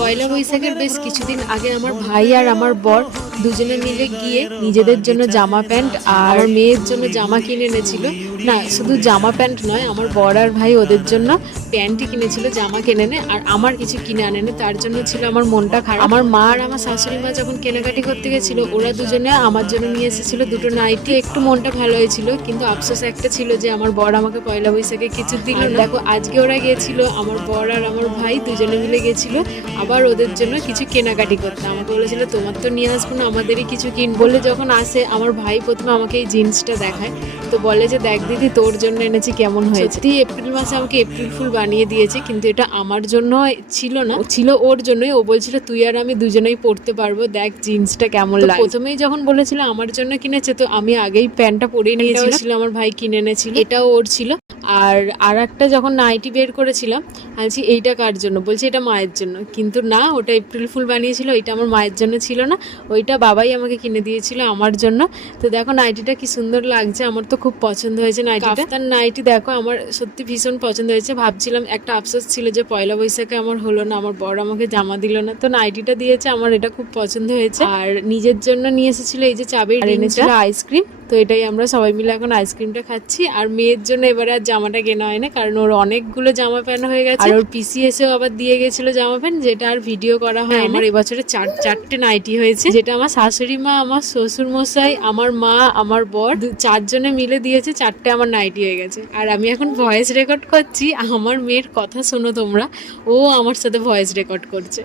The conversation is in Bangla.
পয়লা বৈশাখের বেশ কিছুদিন আগে আমার ভাই আর আমার বর দুজনে মিলে গিয়ে নিজেদের জন্য জামা প্যান্ট আর মেয়ের জন্য জামা কিনে এনেছিল। না, শুধু জামা প্যান্ট নয়, আমার বর আর ভাই ওদের জন্য প্যান্টই কিনেছিল, জামা কিনে এনে, আর আমার কিছু কিনে আনেনি। তার জন্য ছিল আমার মনটা খারাপ। আমার মা আর আমার শাশুড়ি মা যখন কেনাকাটি করতে গেছিল, ওরা দুজনে আমার জন্য নিয়ে এসেছিল দুটো নাইটি। একটু মনটা ভালো হয়েছিল, কিন্তু আফসোস একটা ছিল যে আমার বর আমাকে পয়লা বৈশাখে কিছু দিল না। দেখো, আজকে ওরা গিয়েছিল, আমার বর আর আমার ভাই দুজনে মিলে গেছিল আবার ওদের জন্য কিছু কেনাকাটি করতে। আমাকে বলেছিল তোমার তো নিয়ে আসবো না, আমাদেরই কিছু কিন। বলে যখন আসে, আমার ভাই প্রথমে আমাকে এই জিন্সটা দেখায়, তো বলে যে দেখ দিদি, তোর জন্য এনেছি, কেমন হয়েছে। সত্যি এপ্রিল মাসে আমাকে এপ্রিল ফুল বানিয়ে দিয়েছে, কিন্তু এটা আমার জন্য ছিল না, ছিল ওর জন্যই। ও বলছিল তুই আর আমি দুজনেই পরতে পারবো, দেখ জিন্সটা কেমন লাগে। প্রথমেই যখন বলেছিল আমার জন্য কিনেছে, তো আমি আগেই প্যান্টটা পরে নিয়েছিল, আমার ভাই কিনে এনেছিল, এটাও ওর ছিল। আর একটা যখন নাইটি বের করেছিলাম, বলছি এইটা কার জন্য, বলছি এটা মায়ের জন্য, কিন্তু না, ওটা এপ্রিল ফুল বানিয়েছিল, ওইটা আমার মায়ের জন্য ছিল না, ওইটা বাবাই আমাকে কিনে দিয়েছিল আমার জন্য। তো দেখো নাইটিটা কি সুন্দর লাগছে, আমার তো খুব পছন্দ হয়েছে নাইটিটা। তার নাইটি দেখো আমার সত্যি ভীষণ পছন্দ হয়েছে। ভাবছিলাম, একটা আফসোস ছিল যে পয়লা বৈশাখে আমার হলো না, আমার বর আমাকে জামা দিল না, তো নাইটিটা দিয়েছে, আমার এটা খুব পছন্দ হয়েছে। আর নিজের জন্য নিয়ে এসেছিল এই যে চাবির, এনেছিল আইসক্রিম। তো এটাই আমরা সবাই মিলে এখন আইসক্রিমটা খাচ্ছি। আর মেয়ের জন্য এবারে আর জামাটা কেনা হয় না, কারণ ওর অনেকগুলো জামা প্যান্ট হয়ে গেছে, আর ওর পিসি এসেও আবার দিয়ে গেছিল জামা প্যান্ট, যেটা আর ভিডিও করা হয়। আমার এবছরে চারটে নাইটি হয়েছে, যেটা আমার শাশুড়ি মা, আমার শ্বশুর মশাই, আমার মা, আমার বর, চারজনে মিলে দিয়েছে, চারটে আমার নাইটি হয়ে গেছে। আর আমি এখন ভয়েস রেকর্ড করছি, আমার মেয়ের কথা শোনো তোমরা, ও আমার সাথে ভয়েস রেকর্ড করছে।